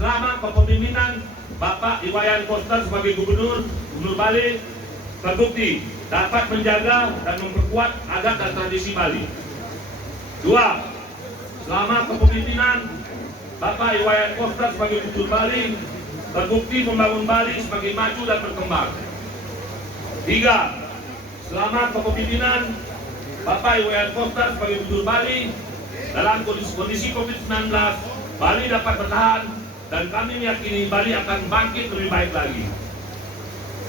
selama kepemimpinan Bapak Iwayan Koster sebagai Gubernur Bali terbukti dapat menjaga dan memperkuat adat dan tradisi Bali. 2. Selama kepemimpinan Bapak Iwayan Koster sebagai Gubernur Bali terbukti membangun Bali sebagai maju dan berkembang. 3. Selama kepemimpinan Bapak Iwayan Koster sebagai Gubernur Bali dalam kondisi COVID-19, Bali dapat bertahan dan kami meyakini Bali akan bangkit lebih baik lagi.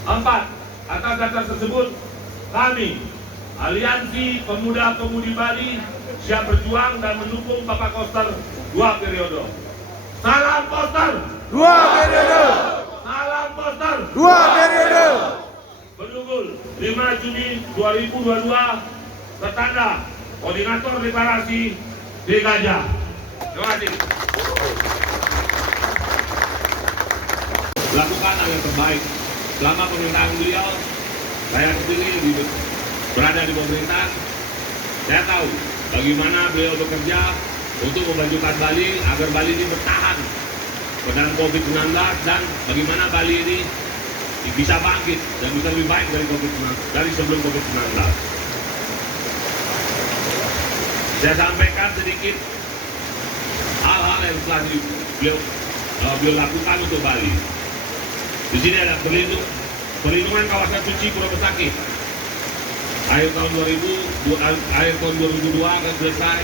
4. Atas dasar tersebut, kami, Aliansi Pemuda-Pemudi Bali, siap berjuang dan mendukung Bapak Koster 2 periode. Salam Koster! 2 periode! Salam Koster! 2 periode! Berdugul 5 Juni 2022, tertanda Koordinator Deklarasi D. Gajah. Terima kasih. Lakukan hal yang terbaik. Selama pemerintahan beliau, saya sendiri berada di pemerintahan. Saya tahu bagaimana beliau bekerja untuk memajukan Bali agar Bali ini bertahan pada COVID-19 dan bagaimana Bali ini bisa bangkit dan bisa lebih baik dari sebelum COVID-19. Saya sampaikan sedikit hal-hal yang telah beliau lakukan untuk Bali. Di sini ada perlindungan kawasan suci Pura Besakih. Akhir tahun 2002 akan selesai.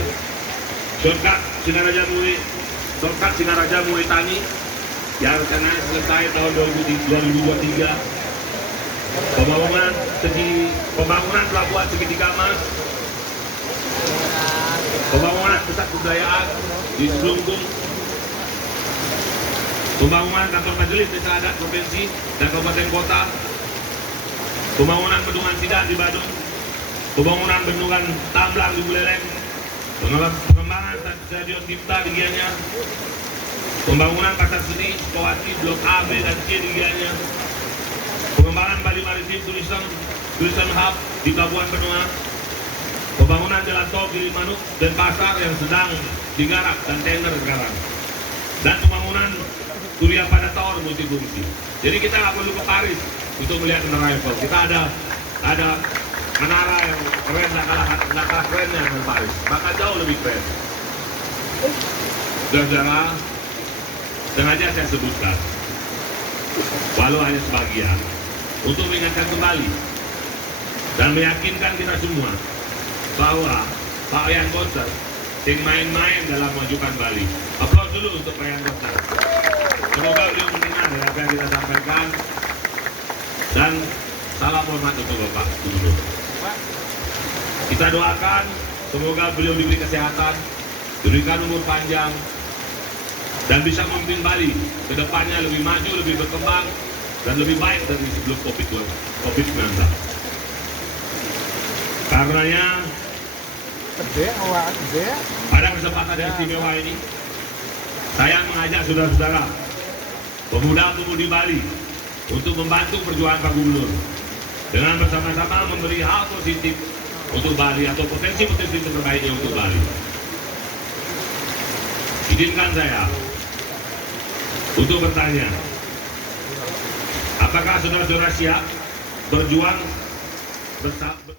Shortcut Singaraja Muitani yang akan selesai tahun 2023. Pembangunan pelabuhan segitiga emas, pembangunan pusat kebudayaan di Selungkung, pembangunan kantor majelis desa adat provinsi dan kabupaten kota, pembangunan bendungan Sidat di Badung, pembangunan bendungan Tamblang di Buleleng, pengembangan stadion Dipta di Gianyar, pembangunan pasar seni Sukawati Blok A, B, dan C di Gianyar, pengembangan Bali Maritim Tourism Hub di Pelabuhan Benoa, pembangunan jalan tol Gilimanuk dan pasar yang sedang digarap dan tender sekarang, dan pembangunan kuliah pada tower multifungsi. Jadi kita nggak perlu ke Paris untuk melihat menara Eiffel. Kita ada menara yang keren, nggak kalah kerennya dengan Paris, bahkan jauh lebih keren. Saudara, sengaja saya sebutkan, walau hanya sebagian, untuk mengingatkan kembali dan meyakinkan kita semua bahwa Pak Iwayan Koster yang main-main dalam memajukan Bali. Aplaus dulu untuk Pak Iwayan Koster. Semoga beliau mendengar dari apa yang kita sampaikan, dan salam hormat untuk Bapak Gubernur. Kita doakan semoga beliau diberi kesehatan, diberikan umur panjang, dan bisa memimpin Bali ke depannya lebih maju, lebih berkembang, dan lebih baik dari sebelum COVID-19. Karenanya, pada kesempatan yang istimewa ini, saya mengajak saudara-saudara pemuda-pemudi Bali untuk membantu perjuangan Pak Gubernur dengan bersama-sama memberi hal positif untuk Bali atau potensi-potensi terbaiknya untuk Bali. Izinkan saya untuk bertanya, apakah saudara-saudara siap berjuang bersama?